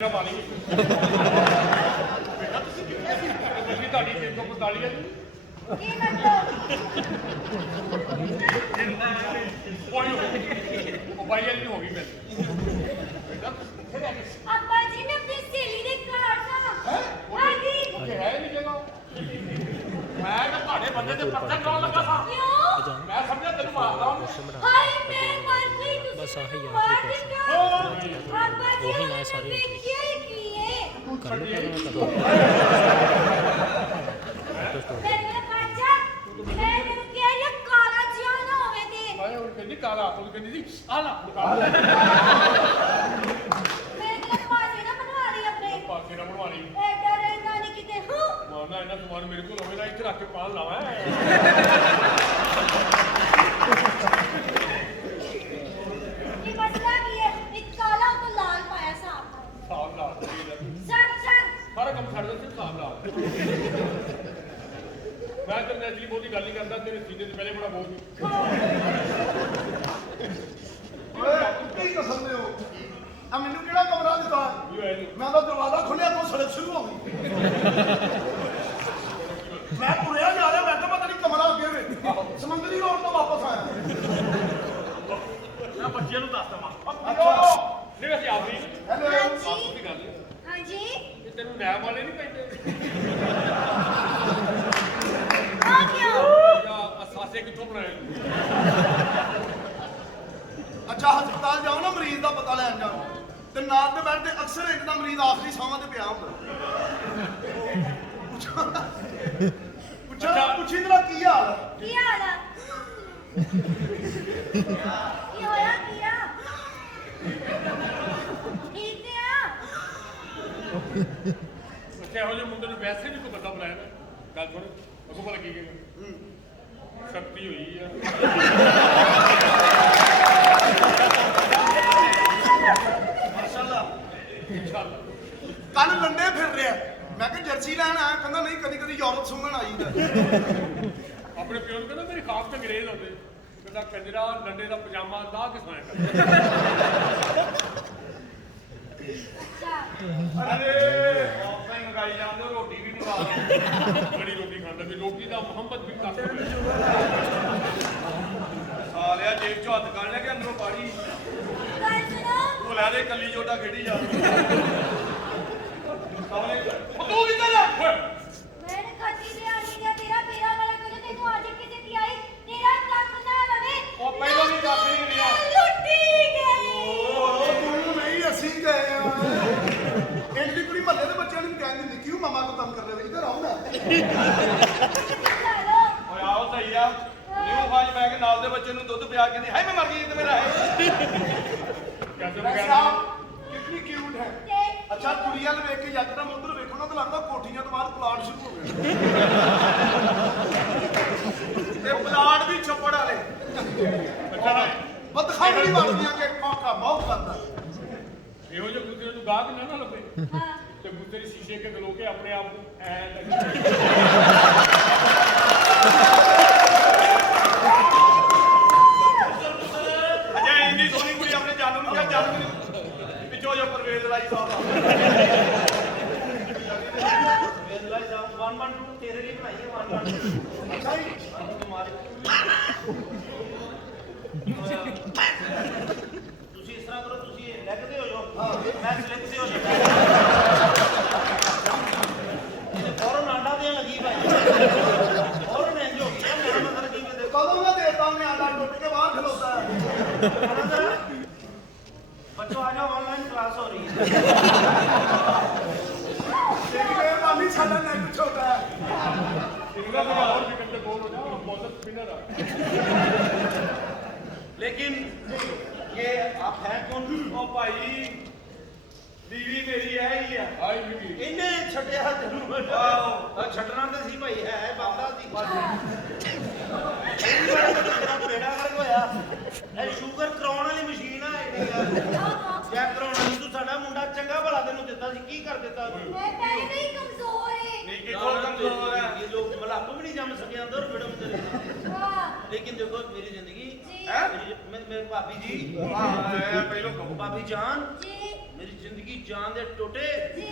ਤੁਹਾਡੀ 345 ਹੈ ਕੀ ਮਤਲਬ ਕੋਈ ਉਹ ਬਾਈ ਵਾਲੀ ਹੋ ਗਈ ਮੈਂ ਅੱਬਾ ਜੀ ਨੇ ਆਪਣੀ ਸਹੇਲੀ ਦੇ ਘਰ ਜਾਣਾ ਹਾਂਜੀ ਉਹ ਹੈ ਨਹੀਂ ਜਗ੍ਹਾ ਮੈਂ ਤਾਂ ਤੁਹਾਡੇ ਬੰਦੇ ਦੇ ਪੱਥਰ ਲਾਉਣ ਲੱਗਾ ਸਾਂ ਕਿਉਂ ਮੈਂ ਸਮਝਿਆ ਤੈਨੂੰ ਮਾਰਦਾ ਹਾਂ ਹਾਏ ਮੈਂ ਮਰ ਗਈ ਤੁਸੀਂ ਬਸ ਆਹੀ ਆ ਮਾਰ ਕੋਈ ਦਿੱਤਾ। ਅੱਬਾ ਜੀ ਉਹੀ ਨਾ ਸਾਰੇ ਵੇਖਿਆ ਹੀ ਕੀ ਹੈ ਕਰ ਲਓ ਕਰੋ ਮੇਰੇ ਬੱਚਾ ਮੈਂ ਤੈਨੂੰ ਕਿਹਾ ਇਹ ਕਾਲਾ ਜਿਹਾ ਨਾ ਹੋਵੇ ਤੇ ਆਏ ਉਹ ਕਹਿੰਦੀ ਕਾਲਾ ਉਹ ਕਹਿੰਦੀ ਸੀ ਆ ਲਾ ਕਾਲਾ ਮੇਰੇ ਤੇ ਪਾਸੇ ਨਾ ਬਣਵਾ ਲਈ ਆਪਣੇ ਪਾਸੇ ਨਾ ਬਣਵਾਣੀ ਐਡਾ ਰਹਿੰਦਾ ਨਹੀਂ ਕਿਤੇ ਹੂੰ ਮਾਰਨਾ ਇਹਨਾਂ ਸਮਾਨ ਮੇਰੇ ਕੋਲ ਹੋਵੇ ਨਾ ਇੱਥੇ ਰੱਖ ਕੇ ਪਾਣ ਲਾਵਾਂ ਕੀ ਮਸਲਾ ਕੀ ਹੈ ਇੱਕ ਕਾਲਾ ਉੱਤੇ ਲਾਲ ਪਾਇਆ ਸਾਫ ਸਾਫ ਲਾ ਸਰ ਸਾਰਾ ਕੰਮ ਛੱਡ ਦੇ ਸਾਫ ਲਾ ਮੈਂ ਤਾਂ ਨੈਚੁਰਲੀ ਬਹੁਤੀ ਗੱਲ ਨਹੀਂ ਕਰਦਾ ਤੇਰੇ ਸੀਨੇ ਤੇ ਪਹਿਲੇ ਬੜਾ ਬਹੁਤ ਓਏ ਕੀ ਕਸਮ ਦੇ ਹੋ ਆ ਮੈਨੂੰ ਕਿਹੜਾ ਕਮਰਾ ਦਿੱਤਾ ਕੀ ਹੋਇਆ ਜੀ ਮੈਂ ਤਾਂ ਦਰਵਾਜ਼ਾ ਖੋਲਿਆ ਤੋਂ ਸੜਕ ਸ਼ੁਰੂ ਹੋ ਗਈ ਮੈਂ ਤੁਰਿਆ ਜਾ ਰਿਹਾ ਮੈਂ ਕਿਹਾ ਪਤਾ ਨਹੀਂ ਕਮਰਾ ਅੱਗੇ ਵੇ ਸਮੁੰਦਰੀ ਰੋਡ ਤੋਂ ਵਾਪਸ ਆਇਆ ਮੈਂ ਬੱਚਿਆਂ ਨੂੰ ਦੱਸ ਦਵਾਂ ਅੱਛਾ ਨਹੀਂ ਅਸੀਂ ਆਪ ਨਹੀਂ ਹੈਲੋ ਹਾਂਜੀ ਦੀ ਗੱਲ ਹਾਂਜੀ ਇਹ ਤੈਨੂੰ ਨੈਬ ਵਾਲੇ ਨਹੀਂ ਪੈਂਦੇ ਆ ਕਿਉਂ ਜਾਂ ਅਸਾਸੇ ਕਿੱਥੋਂ ਬਣਾਏ ਅੱਛਾ ਹਸਪਤਾਲ ਜਾਓ ਨਾ ਮਰੀਜ਼ ਦਾ ਪਤਾ ਲੈਣ ਜਾਓ ਤੇ ਨਾਲ ਦੇ ਬੈਠ ਤੇ ਅਕਸਰ ਇੱਕ ਦਾ ਮਰੀਜ਼ ਆਖਰੀ ਸਾਹਾਂ ਤੇ ਪਿਆ ਹੁੰਦਾ ਪੁੱਛਾ ਪੁੱਛੀ ਤੇਰਾ ਕੀ ਹਾਲ ਹੈ ਕੀ ਹਾਲ ਆ ਕੀ ਹੋਇਆ ਕੀ ਆ ਠੀਕ ਤੇ ਆ ਅੱਛਾ ਇਹੋ ਜਿਹੇ ਮੁੰਡੇ ਨੂੰ ਵੈਸੇ ਵੀ ਕੋਈ ਬੰਦਾ ਬੁਲਾਇਆ ਨਾ ਗੱਲ ਸੁਣ ਉਹ ਭਲਾ ਕੀ ਕਹੇਗਾ ਸ਼ਕਤੀ ਹੋਈ ਆ ਮਾਸ਼ਾਅੱਲਾ ਇਨਸ਼ਾਅੱਲਾ ਕੱਲ ਲੰਡੇ ਫਿਰ ਰਿਹਾ ਮੈਂ ਕਿਹਾ ਜਰਸੀ ਲੈਣ ਆਇਆ ਕਹਿੰਦਾ ਨਹੀਂ ਕਦੀ ਕਦੀ ਯੂਰਪ ਸੁੰਘਣ ਆਈਦਾ ਆਪਣੇ ਪਿਓ ਨੂੰ ਕਹਿੰਦਾ ਮੇਰੀ ਖਾਸ ਤੇ ਅੰਗਰੇਜ਼ ਹੁੰਦੇ ਕਹਿੰਦਾ ਕੰਜਰਾ ਲੰਡੇ ਦਾ ਪਜਾਮਾ ਲਾ ਕੇ ਸੋਇਆ ਕਰ ਅੱਛਾ ਅਰੇ ਆਫਲਾਈਨ ਮੰਗਾਈ ਜਾਂਦੇ ਹੋ ਰੋਟੀ ਵੀ ਮੰਗਾ ਲਓ ਬੜੀ ਰੋਟੀ ਖਾਂਦਾ ਵੀ ਰੋਟੀ ਦਾ ਮੁਹੰਮਦ ਵੀ ਕਰ ਸਾਲਿਆ ਜੇਬ ਚੋਂ ਹੱਥ ਕੱਢ ਲਿਆ ਕਿ ਅੰਦਰੋਂ ਪਾੜੀ ਗੱਲ ਸੁਣੋ ਉਹ ਲੈ ਦੇ ਕੱਲੀ ਜੋਟਾ ਖੇਡੀ ਜਾ ਸਾਲੇ ਤੂੰ ਕਿੱਧਰ ਆ ਮੈਨੇ ਕੱਟੀ ਦੇ ਆਣੀ ਗਿਆ ਤੇਰਾ ਤੇਰਾ ਵਾਲਾ ਕਦੇ ਤੈਨੂੰ ਅੱਜ ਕਿਸੇ ਦੀ ਆਈ ਤੇਰਾ ਕੱਖ ਨਾ ਰਵੇ ਉਹ ਪਹਿਲਾਂ ਵੀ ਕੱਖ ਨਹੀਂ ਰਿਹਾ। ਲੁੱਟੀ ਗਈ ਓ ਤੂੰ ਨਹੀਂ ਅਸੀਂ ਗਏ ਆ ਇੰਡੀ ਕੁੜੀ ਮਹੱਲੇ ਦੇ ਬੱਚਿਆਂ ਨੂੰ ਕਹਿ ਦਿੰਦੀ ਕਿਉਂ ਮਮਾ ਕੋ ਤੰਗ ਕਰ ਰਹੇ ਹੋ ਇੱਧਰ ਆਓ ਨਾ ਚਲੋ ਓਏ ਆਓ ਸਹੀ ਆ ਨਿਊ ਫਾਜ ਮੈਂ ਕੇ ਨਾਲ ਦੇ ਬੱਚੇ ਨੂੰ ਦੁੱਧ ਪਿਆ ਕੇ ਦੀ ਹਾਏ ਮੈਂ ਮਰ ਗਈ ਤੇ ਮੇਰਾ ਹੈ ਕੈਸੇ ਵੈਸੇ ਬਗੈਰ ਆਪ ਕਿੰਨੀ ਕਿਊਟ ਹੈ ਤੇ ਅੱਛਾ ਕੁੜੀ ਵੱਲ ਵੇਖ ਕੇ ਯਕਦਮ ਉਧਰ ਵੇਖੋ ਨਾ ਤਾਂ ਲੱਗਦਾ ਕੋਠੀਆਂ ਤੋਂ ਬਾਹਰ ਪਲਾਟ ਸ਼ੁਰੂ ਹੋ ਗਏ ਤੇ ਪਲਾਟ ਵੀ ਛੱਪੜ ਵਾਲੇ ਅੱਛਾ ਨਾ ਬਦਖਾਨੀ ਬਣਦੀਆਂ ਕਿ ਕੋਕਾ ਬਹੁਤ ਕਰਦਾ ਇਹੋ ਜਿਹੇ ਗੁੱਸੇ ਨੂੰ ਗਾਹਕ ਨਾ ਲੱਗੇ ਹਾਂ ਤੇ ਗੁੱਸੇ ਦੇ ਸ਼ੀਸ਼ੇ ਕੇ ਗਲੋ ਕੇ ਆਪਣੇ ਆਪ ਨੂੰ ਐ ਅਜੇ ਇੰਨੀ ਸੋਹਣੀ ਕੁੜੀ ਆਪਣੇ ਜਾਨੂ ਨੂੰ ਕਿਹਾ ਜਾਨੂ ਨੂੰ ਪਿੱਛੋਂ ਜੋ ਪਰਵੇਜ਼ ਲਾਈ ਸਾਹਿਬ ਪਰਵੇਜ਼ ਲਾਈ ਸਾਹਿਬ 112 ਤੇਰੇ ਲਈ ਬਣਾਈ ਹੈ 112 ਅੱਛਾ ਜੀ ਤੁਸੀਂ ਇਸ ਤਰ੍ਹਾਂ ਕਰੋ ਤੁਸੀਂ ਲੈਗ ਤੇ ਹੋ ਜਾਓ ਮੈਂ ਸਲਿੱਪ ਤੇ ਹੋ ਜਾਵਾਂ ਇਹ ਫੌਰਨ ਆਂਡਾ ਦੇਣ ਲੱਗੀ ਭਾਈ ਫੌਰਨ ਇੰਜ ਹੋ ਗਿਆ ਮੇਰਾ ਮਤਲਬ ਕੀ ਦੇ ਕਦੋਂ ਦਾ ਦੇਤਾ ਉਹਨੇ ਆਂਡਾ ਟੁੱਟ ਕੇ ਬਾਹਰ ਖਲੋਤਾ ਹੈ ਬੱਚੋ ਆ ਜਾਓ ਆਨਲਾਈਨ ਕਲਾਸ ਹੋ ਰਹੀ ਹੈ ਤੇਰੀ ਮਿਹਰਬਾਨੀ ਸਾਡਾ ਨੈਟ ਛੋਟਾ ਹੈ ਇਨਕਾ तो और भी करते बोल हो जाओ मौसम स्पिनर आ लेकिन ये आप हैं कौन ਉਹ ਭਾਈ ਬੀਵੀ ਮੇਰੀ ਹੈ ਹੀ ਆ आई भी ਇਹਨੇ ਛੱਡਿਆ ਤੈਨੂੰ ਆਹ ਛੱਡਣਾ ਤਾਂ ਸੀ ਭਾਈ ਹੈ ਬਾਬਾ ਦੀ ਬੇੜਾ ਕਰ ਹੋਇਆ ਇਹ ਸ਼ੂਗਰ ਕਰਾਉਣ ਵਾਲੀ ਮਸ਼ੀਨ ਆ ਚੈੱਕ ਕਰਾਉਣ ਵਾਲੀ ਤੂੰ ਸਾਡਾ ਮੁੰਡਾ ਚੰਗਾ ਭਲਾ ਤੈਨੂੰ ਦਿੱਤਾ ਸੀ ਕੀ ਕਰ ਦਿੱਤਾ ਤੂੰ ਮੈਂ ਪਹਿਲੇ ਤੋਂ ਹੀ ਕਮਜ਼ੋਰ ਹੈ ਨਹੀਂ ਕਿਥੋਂ ਕਮਜ਼ੋਰ ਹੈ ये लोग मलाप भी नहीं जम सके अंदर मैडम तेरे ਵਾਹ लेकिन देखो मेरी जिंदगी जी मेरे भाभी जी ਹਾਂ ਪਹਿਲੋਂ ਕਹੋ भाभी जान ਜੀ ਮੇਰੀ ਜ਼ਿੰਦਗੀ ਜਾਨ ਦੇ ਟੋਟੇ ਜੀ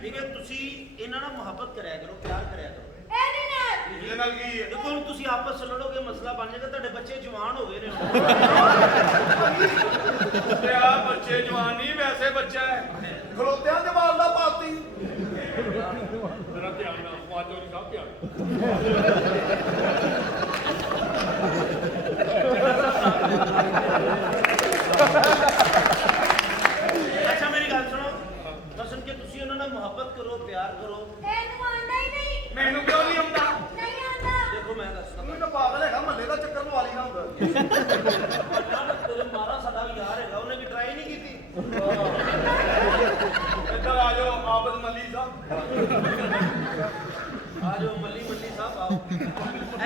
ਠੀਕ ਹੈ ਤੁਸੀਂ ਇਹਨਾਂ ਨਾਲ ਮੁਹੱਬਤ ਕਰਿਆ ਕਰੋ ਪਿਆਰ ਕਰਿਆ ਕਰੋ ਇਹਦੇ ਨਾਲ ਇਹਦੇ ਨਾਲ ਕੀ ਹੈ ਦੇਖੋ ਹੁਣ ਤੁਸੀਂ ਆਪਸ ਚ ਲੜੋਗੇ ਮਸਲਾ ਬਣ ਜਾਏਗਾ ਤੁਹਾਡੇ ਬੱਚੇ ਜਵਾਨ ਹੋ ਗਏ ਨੇ ਤੇ ਆ ਬੱਚੇ ਜਵਾਨ ਨਹੀਂ ਵੈਸੇ ਬੱਚਾ ਹੈ ਖਲੋਤਿਆਂ ਦੇ ਵਾਲ ਦਾ ਪਾਤੀ ਮੇਰਾ ਧਿਆਨ ਨਾਲ ਵਾਜੋ ਨਹੀਂ ਸਭ ਧਿਆਨ ਅੱਛਾ ਮੇਰੀ ਗੱਲ ਸੁਣੋ ਮਸਲ ਕਿ ਤੁਸੀਂ ਉਹਨਾਂ ਨਾਲ ਮੁਹੱਬਤ ਕਰੋ ਪਿਆਰ ਕਰੋ ਇਹਨੂੰ ਆਉਂਦਾ ਹੀ ਨਹੀਂ ਮੈਨੂੰ ਕਿਉਂ ਨਹੀਂ ਆਉਂਦਾ ਨਹੀਂ ਆਉਂਦਾ ਦੇਖੋ ਮੈਂ ਦੱਸਦਾ ਤੂੰ ਤਾਂ ਪਾਗਲ ਹੈਗਾ ਮਹੱਲੇ ਦਾ ਚੱਕਰ ਲਵਾ ਲਈ ਨਾ ਹੁੰਦਾ ਤੇਰੇ ਮਾਰਾ ਸਾਡਾ ਵੀ ਯਾਰ ਹੈਗਾ ਉਹਨੇ ਵੀ ਟਰਾਈ ਨਹੀਂ ਕੀਤੀ ਇੱਧਰ ਆ ਜਾਓ ਆਬਦ ਮਲੀ ਸਾਹਿਬ ਆ ਜਾਓ ਮੱਲੀ ਸਾਹਿਬ ਆਓ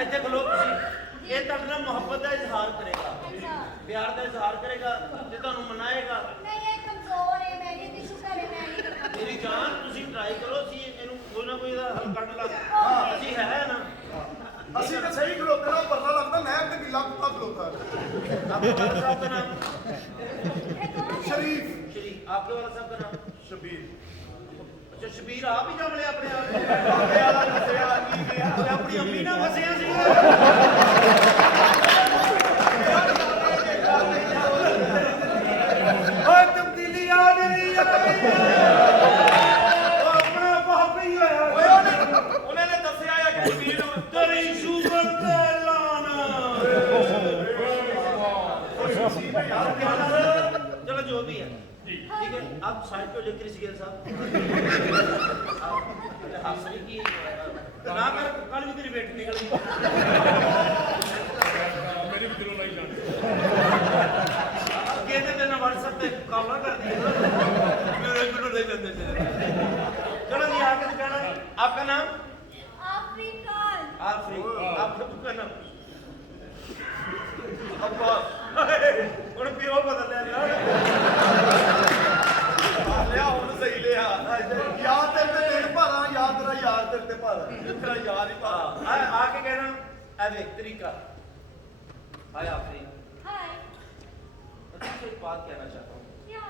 ਇੱਥੇ ਖਲੋ ਤੁਸੀਂ ਇਹ ਤੁਹਾਡੇ ਨਾਲ ਮੁਹੱਬਤ ਦਾ ਇਜ਼ਹਾਰ ਕਰੇਗਾ ਅੱਛਾ ਪਿਆਰ ਦਾ ਇਜ਼ਹਾਰ ਕਰੇਗਾ ਤੇ ਤੁਹਾਨੂੰ ਮਨਾਏਗਾ ਨਹੀਂ ਇਹ ਕਮਜ਼ੋਰ ਹੈ ਮੈਂ ਇਹਦੀ ਸ਼ੁਕਰ ਹੈ ਮੈਂ ਨਹੀਂ ਕਰਦਾ ਮੇਰੀ ਜਾਨ ਤੁਸੀਂ ਟਰਾਈ ਕਰੋ ਅਸੀਂ ਇਹਨੂੰ ਕੋਈ ਨਾ ਕੋਈ ਦਾ ਹੱਲ ਕੱਢ ਲਾਂਗੇ ਅਸੀਂ ਹੈ ਨਾ ਅਸੀਂ ਤਾਂ ਸਹੀ ਖਲੋਤੇ ਨਾਲ ਪਰਲਾ ਲੱਗਦਾ ਨਹਿਰ ਤੇ ਗਿੱਲਾ ਕੁੱਤਾ ਖਲੋਤਾ आपके वाला साहब का नाम ਇਹ ਕੌਣ ਹੈ ਸ਼ਰੀਫ शरीफ आपके वाला साहब का नाम ਸ਼ਬੀਰ अच्छा शबीर आप ही जम ले अपने आप ਫਸਿਆ अपनी अम्मी ना फसिया सी ਓਏ ਤਬਦੀਲੀ ਆ ਨਹੀਂ ਆਈ अपना भाभी है ਓਏ ਉਹਨੇ ਨੇ ਦੱਸਿਆ ਆ ਕਿ ਜ਼ਮੀਨ तेरी शुगर ते लाना चलो जो भी है ठीक है आप साइड पे हो जाइए क्रिस गेल साहब हंस रही की ना कर कल भी तेरी बेटी निकल गई ਮੇਰੀ ਵੀ ਦਿਲੋਂ ਨਹੀਂ ਜਾਣੀ कहते थे ना व्हाट्सएप पे कॉल ना कर दिया मेरे को नहीं करते थे चलो जी आगे दिखाना आपका नाम अफ्रीकन आपका नाम अब्बास और पियो बदल लिया ਲਿਆ ਹੁਣ ਸਹੀ ਲਿਆ ਯਾਰ ਤੇਰੇ ਤੇ ਦਿਨ ਭਾਰਾ ਯਾਰ ਤੇਰਾ ਯਾਰ ਤੇਰੇ ਤੇ ਭਾਰਾ ਤੇਰਾ ਯਾਰ ਹੀ ਪਾ आके कहना अब एक तरीका हाय आफरी हाय मैं तुमसे एक बात कहना चाहता हूँ क्या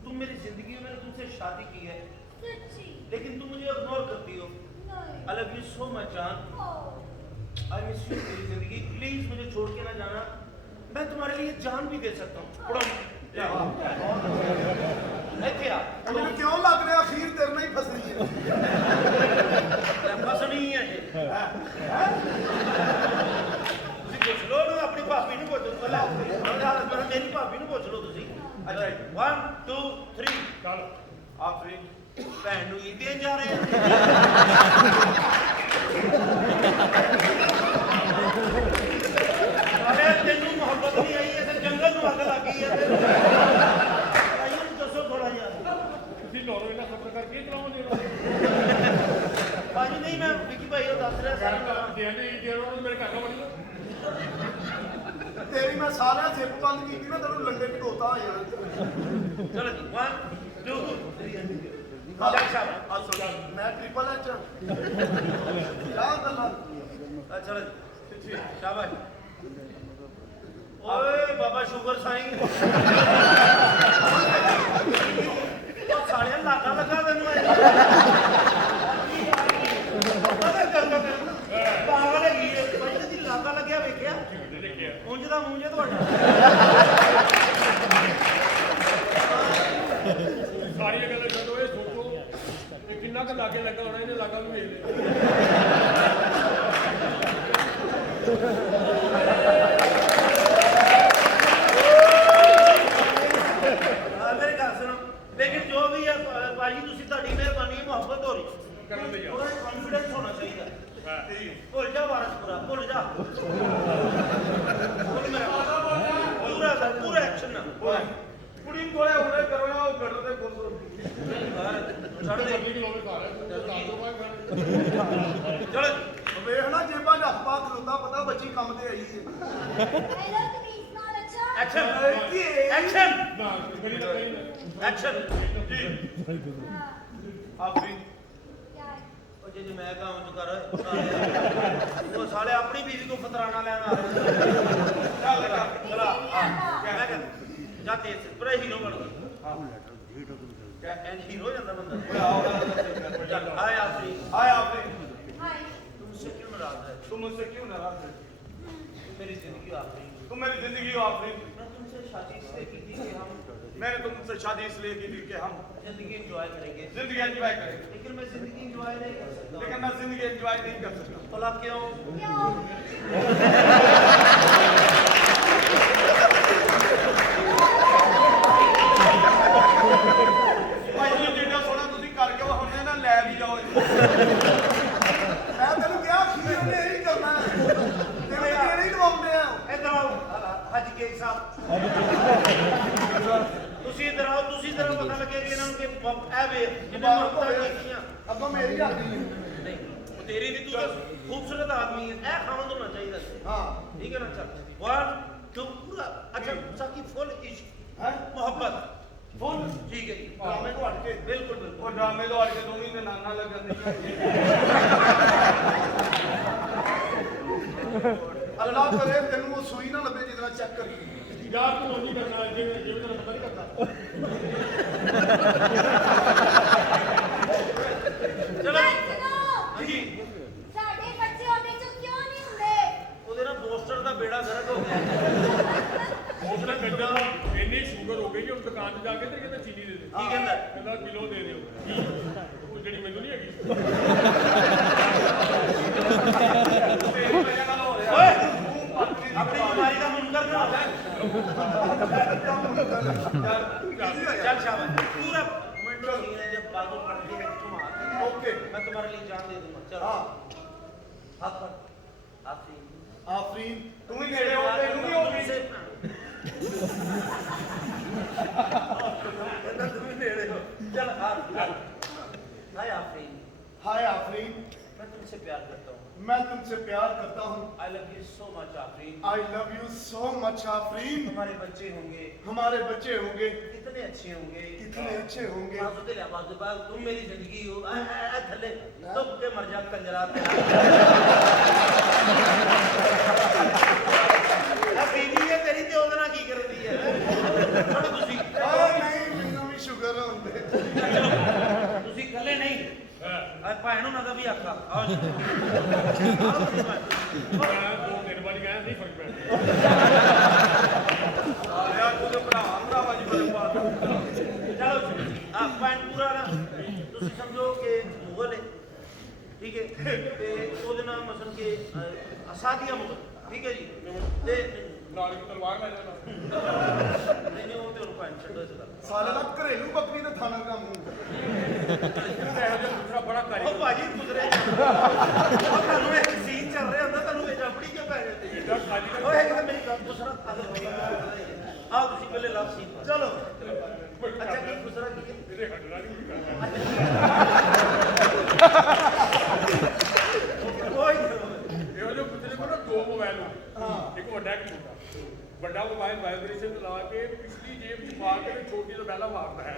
तुम मेरी जिंदगी में तुमसे शादी की है सच्ची लेकिन तुम मुझे इग्नोर करती हो नहीं I love you so much जान ओ आई मिस यू मेरी जिंदगी प्लीज मुझे छोड़ के ना जाना मैं तुम्हारे लिए जान भी दे सकता हूँ पढ़ो ਇੱਥੇ ਆ ਮੈਨੂੰ ਕਿਉਂ ਲੱਗ ਰਿਹਾ ਅਖੀਰ ਤੇਰੇ ਨਾਲ ਹੀ ਫਸਣੀ ਹੈ ਫਸਣੀ ਹੈ ਇਹ ਤੁਸੀਂ ਪੁੱਛ ਲਓ ਨਾ ਆਪਣੀ ਭਾਬੀ ਨੂੰ ਪੁੱਛੋ ਪਹਿਲਾਂ ਮੇਰੀ ਭਾਬੀ ਨੂੰ ਪੁੱਛ ਲਓ ਤੁਸੀਂ ਅੱਛਾ 1 2 3 ਚੱਲ ਆਫਰੀ ਭੈਣ ਨੂੰ ਇਹ ਦੇਣ ਜਾ ਰਹੇ ਆ ਅਰੇ ਤੈਨੂੰ ਮੁਹੱਬਤ ਨਹੀਂ ਆਈ ਇਹ ਜੰਗਲ ਨੂੰ ਅੱਗ ਲੱਗੀ ਹੈ ਭਾਈ ਨੂੰ ਦੱਸੋ ਥੋੜਾ ਜਿਹਾ ਤੁਸੀਂ ਲੋਰੋ ਇਹਨਾਂ ਸਫਰ ਕਰਕੇ ਚਲਾਉਂਦੇ ਹੋ ਭਾਜੀ ਨਹੀਂ ਮੈਂ ਵਿੱਕੀ ਭਾਈ ਉਹ ਦੱਸ ਰਿਹਾ ਸਾਰਾ ਕੰਮ ਦੇ ਮੇਰੇ ਘਰ ਦਾ ਬਣੀ ਤੇਰੀ ਮੈਂ ਸਾਰਿਆਂ ਸਿਰ ਬੰਦ ਕੀਤੀ ਨਾ ਤੈਨੂੰ ਲੰਡੇ ਢੋਤਾ ਆ ਜਾਣਾ ਚਲੋ ਜੀ 1 2 3 ਚੱਲ ਸ਼ਾਬਾਸ਼ ਮੈਂ ਟ੍ਰਿਪਲ ਐਚ ਯਾਰ ਗੱਲਾਂ ਚਲੋ ਜੀ ਸ਼ਾਬਾਸ਼ ਓਏ ਬਾਬਾ ਸ਼ੂਗਰ ਸਾਈਂ ਉਹ ਸਾਲਿਆ ਲਾਗਾ ਲੱਗਾ ਤੈਨੂੰ ਪਾਗਲ ਹੈਗੀ ਹੈ ਭਾਈ ਤੇ ਲਾਗਾ ਲੱਗਿਆ ਵੇਖਿਆ ਉਂਝ ਦਾ ਮੂੰਹ ਜੇ ਤੁਹਾਡਾ ਸਾਰੀਆਂ ਗੱਲਾਂ ਛੱਡੋ ਇਹ ਸੋਚੋ ਕਿ ਕਿੰਨਾ ਕੁ ਲਾਗੇ ਲੱਗਾ ਹੋਣਾ ਇਹਨੇ ਲਾਗਾ ਨੂੰ ਵੇਖ ਲਿਆ मेरी गल सुनो लेकिन जो भी है भाजी तुसी ਤੁਹਾਡੀ ਮਿਹਰਬਾਨੀ ਹੈ ਮੁਹੱਬਤ ਹੋ ਰਹੀ ਕਰਨ ਦੇ ਯਾਰ थोड़ा कॉन्फिडेंस होना चाहिए भूल जा वारस पूरा भूल जा भूल मेरा पूरा एक्शन ना ਕੁੜੀ ਕੋਲੇ ਹੁਣੇ ਕਰੋ ਨਾ ਉਹ ਗੱਡ ਤੇ ਗੁਰਦੁ ਛੱਡ ਦੇ ਗੱਡੀ ਲੋਵੇ ਘਰ ਹੈ ਤੂੰ ਤਾਂ ਦੋ ਬਾਅਦ ਚਲੋ ਵੇਖ ਨਾ ਜੇਬਾਂ 'ਚ ਹੱਥ ਪਾ ਖਲੋਤਾ ਪਤਾ ਬੱਚੀ ਕੰਮ ਤੇ ਆਈ ਹੈ हेलो तमीज नाल अच्छा एक्शन ਕੀ एक्शन ਨਾ ਮੇਰੀ ਤਾਂ ਕਹੀਂ एक्शन ਜੀ हाँ ਆਫਰੀ क्या है ਉਹ ਜੇ ਮੈਂ ਕੰਮ ਚ ਕਰ ਉਹ ਸਾਲੇ ਆਪਣੀ ਬੀਵੀ ਕੋ ਫਤਰਾਣਾ ਲੈਣ ਆ ਰਹੇ ਚੱਲ ਚਲਾ ਮੈਂ ਕਹਿੰਦਾ ਜਾ ਤੇਜ਼ ਪਰ ਹੀਰੋ ਬਣ ਗਈ एंड हीरो ਜਾਂਦਾ ਬੰਦਾ ਓਏ आओ ना सही कर चल हाय आफरी हाय आफरीन ਹਾਏ तुमसे क्यों नाराज है तुम मुझसे क्यों नाराज है मेरी जिंदगी आफरी तुम मेरी जिंदगी हो आफरीन मैं तुमसे शादी इसलिए की थी कि हम मैंने तुमसे शादी इसलिए की थी कि हम जिंदगी एंजॉय करेंगे जिंदगी एंजॉय करेंगे लेकिन मैं जिंदगी एंजॉय नहीं कर सकता लेकिन मैं जिंदगी एंजॉय नहीं कर सकता भला क्यों ਕਿਉਂ ਭਾਈ ਜੀ ਜਿੱਡਾ ਸੋਹਣਾ ਤੁਸੀਂ ਕਰ ਕੇ ਉਹਨੇ ਨਾ ਲੈ ਵੀ ਜਾਓ ਮੈਂ ਤੈਨੂੰ ਕਿਹਾ ਕੀ ਉਹਨੇ ਇਹੀ ਕਰਨਾ ਹੈ ਤੇਰੇ ਕਿਹੜੇ ਹੀ ਲਵਾਉਂਦੇ ਆ इधर आओ हज के साहब ਤੁਸੀਂ ਇਧਰ ਆਓ ਤੁਸੀਂ ਜਰਾ ਪਤਾ ਲੱਗੇ ਕਿ ਇਹਨਾਂ ਨੂੰ ਕਿ ਐ ਵੇ ਜਿੰਨੇ ਮਰਦਾਂ ਕੀਤੀਆਂ ਅੱਗੋਂ ਮੇਰੀ ਆਦੀ ਹੈ ਨਹੀਂ ਉਹ ਤੇਰੀ ਵੀ ਤੂੰ ਤਾਂ ਖੂਬਸੂਰਤ ਆਦਮੀ ਹੈ ਇਹ ਖਾਵੰਦ ਹੋਣਾ ਚਾਹੀਦਾ ਸੀ ਹਾਂ ठीक है ना चल वन टू पूरा अच्छा साकी फुल इश्क ਹੈ मोहब्बत ਫੁੱਲ ठीक है जी ਡਰਾਮੇ ਤੋਂ ਹਟ ਕੇ बिल्कुल बिल्कुल ਉਹ ਡਰਾਮੇ ਤੋਂ ਹਟ ਕੇ ਦੋਵੇਂ ਦੇ ਨਾਨਾ ਲੱਗਣ ਦੀ ਅੱਲਾਹ ਕਰੇ ਤੈਨੂੰ ਉਹ ਸੂਈ ਨਾ ਲੱਭੇ ਜਿਹਦੇ ਨਾਲ ਚੈੱਕ ਕਰੀ ਯਾਰ ਤੂੰ ਨਹੀਂ ਕਰਨਾ ਜੇ ਤੇਰਾ ਪਤਾ ਨਹੀਂ ਕਰਦਾ चलो ਹਾਏ ਸੁਣੋ जी ਸਾਡੇ ਬੱਚੇ ਉਹਦੇ ਚੋਂ ਕਿਉਂ ਨਹੀਂ ਹੁੰਦੇ ਉਹਦੇ ਨਾਲ ਪੋਸਟਰ ਦਾ ਬੇੜਾ ਗਰਕ ਹੋ ਗਿਆ ਉਸ ਨੇ ਕਹਿੰਦਾ ਇੰਨੀ ਸ਼ੂਗਰ ਹੋ ਗਈ ਕਿ ਉਹ ਦੁਕਾਨ 'ਤੇ ਜਾ ਕੇ ਤੇ ਕਹਿੰਦਾ ਚੀਨੀ ਦੇ ਦੇ ਕੀ ਕਹਿੰਦਾ ਕਹਿੰਦਾ ਕਿਲੋ ਦੇ ਦਿਓ ਉਹ ਜਿਹੜੀ ਮੈਨੂੰ ਨਹੀਂ ਹੈਗੀ ਤੇਰੀ ਵਜ੍ਹਾ ਨਾਲ ਹੋ ਰਿਹਾ ਓਏ ਆਪਣੀ ਆਪਣੀ ਬਿਮਾਰੀ ਦਾ ਮੁਨਕਰ ਨਾ ਹੋ चल शाबाश पूरा मिनटों नहीं है जब बाजू पड़ती है घुमा के ਓਕੇ मैं तुम्हारे लिए जान दे दूंगा चलो ਹਾਂ हाथ पर हाथ से ਆਫਰੀਨ ਤੂੰ ਹੀ ਨੇੜੇ ਹੋ ਤੈਨੂੰ ਵੀ ਹੋ ਗਈ चल हाथ हाय आफरीन हाय आफरीन मैं तुमसे प्यार करता हूँ मैं तुमसे प्यार करता हूँ I love you so much Afreen I love you so much Afreen हमारे बच्चे होंगे हमारे बच्चे होंगे कितने अच्छे होंगे कितने अच्छे होंगे बाजू ते लिया बाजू बाजू तुम मेरी जिंदगी हो थले तो के मर जा कंजरा बीवी है तेरी ते ओदे नाल की करदी है थोड़ा तुसी नहीं मैनू भी शुगर होंदे तुसी कल्ले नहीं ਭੈਣ ਉਹਨਾਂ ਦਾ ਵੀ ਆਖਾ ਆਓ ਜੀ ਮੈਂ ਦੋ ਤਿੰਨ ਵਾਰੀ ਗਿਆ ਨਹੀਂ ਫਰਕ ਪੈਂਦਾ ਆਇਆ ਤੂੰ ਤੇ ਭਰਾਵਾ ਜੀ ਬੜੇ ਬਾਤ ਚਲੋ ਆ ਪੁਆਇੰਟ ਪੂਰਾ ਨਾ ਤੁਸੀਂ ਸਮਝੋ ਕਿ ਮੁਗਲ ਹੈ ਠੀਕ ਹੈ ਤੇ ਉਹਦੇ ਨਾਲ ਮਸਲ ਕੇ ਸਾਦੀਆ ਮੁਗਲ ਠੀਕ ਹੈ ਜੀ ਤੇ ਨਾਲ ਇੱਕ ਤਲਵਾਰ ਲੈ ਜਾਣਾ ਨਹੀਂ ਉਹ ਤੇ ਉਹ ਪੁਆਇੰਟ ਛੱਡੋ ਇਸ ਗੱਲ साले का घरेलू बकरी ने थाना का मुंह ਇਹੋ ਜਿਹਾ ਦੂਸਰਾ ਬੜਾ ਉਹ ਕਾਰੀਗਰ ਭਾਜੀ ਗੁਜ਼ਰੇ ਉਹ ਤੁਹਾਨੂੰ ਇੱਕ ਸੀਨ ਚੱਲ ਰਿਹਾ ਹੁੰਦਾ ਤੁਹਾਨੂੰ ਇਹ ਜਪੜੀ ਕਿਉਂ ਪੈ ਜਾਂਦੀ ਇਹਦਾ ਖਾਲੀ ਦਾ ਓਏ ਕਿਤੇ ਮੇਰੀ ਗੱਲ ਗੁਜ਼ਰਾ ਅਗਰ ਆਓ ਤੁਸੀਂ ਪਹਿਲੇ ਲਵ ਸੀਨ ਚਲੋ ਅੱਛਾ ਕੀ ਗੁਜ਼ਰਾ ਕੀ ਹੈ ਇਹਦੇ ਹੱਡਣਾ ਨਹੀਂ ਕਰਦਾ ਕੋਈ ਇਹੋ ਜਿਹੇ ਪੁੱਤਰੇ ਕੋਲ ਨਾ ਦੋ ਮੋਬਾਈਲ ਹੁੰਦੇ ਇੱਕ ਵੱਡਾ ਇੱਕ ਛੋਟਾ ਵੱਡਾ ਮੋਬਾਈਲ ਵਾਈਬ੍ਰੇਸ਼ਨ ਲਾ ਕੇ ਪਿਛਲੀ ਜੇਬ 'ਚ ਪਾ ਕੇ ਤੇ ਛੋਟੀ ਤੋਂ ਪਹਿਲਾਂ ਮਾਰਦਾ ਹੈ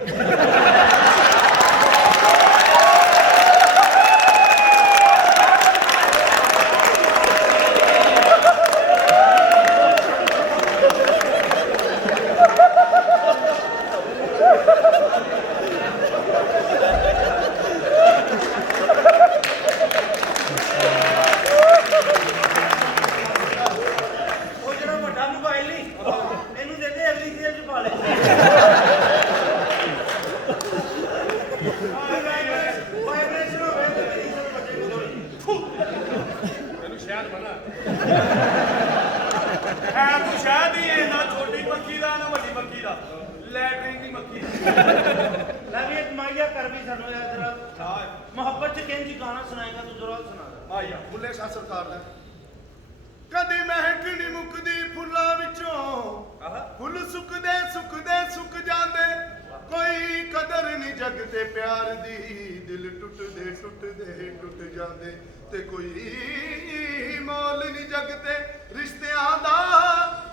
ਉਹ ਜਿਹੜਾ ਵੱਡਾ ਮੋਬਾਈਲ ਨਹੀਂ ਇਹਨੂੰ ਦੇ ਦੇ ਅਗਲੀ ਜੇਬ 'ਚ ਪਾ ਲੈ ਵਾਈਬ੍ਰੇਸ਼ਨ ਹੋਵੇ ਤੇ ਮੇਰੀ ਇੱਜ਼ਤ ਬਚੇ ਤੈਨੂੰ ਸ਼ਾਇਦ ਬਣਾ ਹੈ ਤੂੰ ਸ਼ਾਇਦ ਹੀ ਇਹ ਨਾ ਛੋਟੀ ਮੱਖੀ ਦਾ ਨਾ ਵੱਡੀ ਮੱਖੀ ਦਾ ਲੈਟਰਿੰਗ ਦੀ ਮੱਖੀ ਲੈ ਵੀ ਇੱਕ ਮਾਈਆ ਕਰ ਵੀ ਸਾਨੂੰ ਇਹ ਜਰਾ ਹਾਂ ਮੁਹੱਬਤ 'ਚ ਕਿੰਜ ਗਾਣਾ ਸੁਣਾਏਗਾ ਤੂੰ ਜ਼ਰਾ ਸੁਣਾ ਦੇ ਆਇਆ बुल्ले शाह सरकार ने कदी महक नी मुकदी फुल्लां विचों ਆਹਾ फुੱਲ ਸੁੱਕਦੇ ਸੁੱਕਦੇ ਸੁੱਕ ਜਾਂਦੇ ਕੋਈ ਕਦਰ ਨਹੀਂ ਜਗ ਤੇ ਪਿਆਰ ਦੀ ਦਿਲ ਟੁੱਟਦੇ ਟੁੱਟਦੇ ਟੁੱਟ ਜਾਂਦੇ ਤੇ ਕੋਈ ਮੋਲ ਨਹੀਂ ਜਗ ਤੇ ਰਿਸ਼ਤਿਆਂ ਦਾ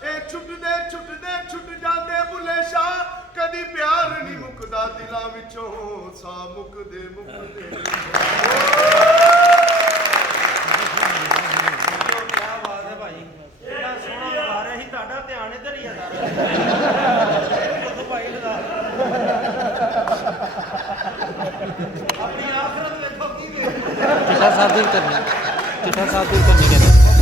ਇਹ ਛੁੱਟਦੇ ਛੁੱਟਦੇ ਛੁੱਟ ਜਾਂਦੇ ਬੁੱਲੇ ਸ਼ਾਹ ਕਦੀ ਪਿਆਰ ਨਹੀਂ ਮੁੱਕਦਾ ਦਿਲਾਂ ਵਿੱਚੋਂ ਸਾ ਮੁੱਕਦੇ ਮੁੱਕਦੇ ਕੀ ਬਾਤ ਹੈ ਭਾਈ ਜਿਹੜਾ ਸੋਹਣਾ ਬੁਲਾ ਰਿਹਾ ਸੀ ਤੁਹਾਡਾ ਧਿਆਨ ਇੱਧਰ ਹੀ ਆ ਸਾਰਾ ਭਾਈ ਦਾ ਆਪਣੀ ਆਖਰਤ ਵੇਖੋ ਕੀ ਵੇਖ ਚਿੱਟਾ ਸਾਹਿਬ ਦੀ ਵੀ ਕਰਨੀ ਚਿੱਟਾ ਸਾਹਿਬ ਦੀ ਵੀ ਕਰਨੀ ਕਹਿੰਦੇ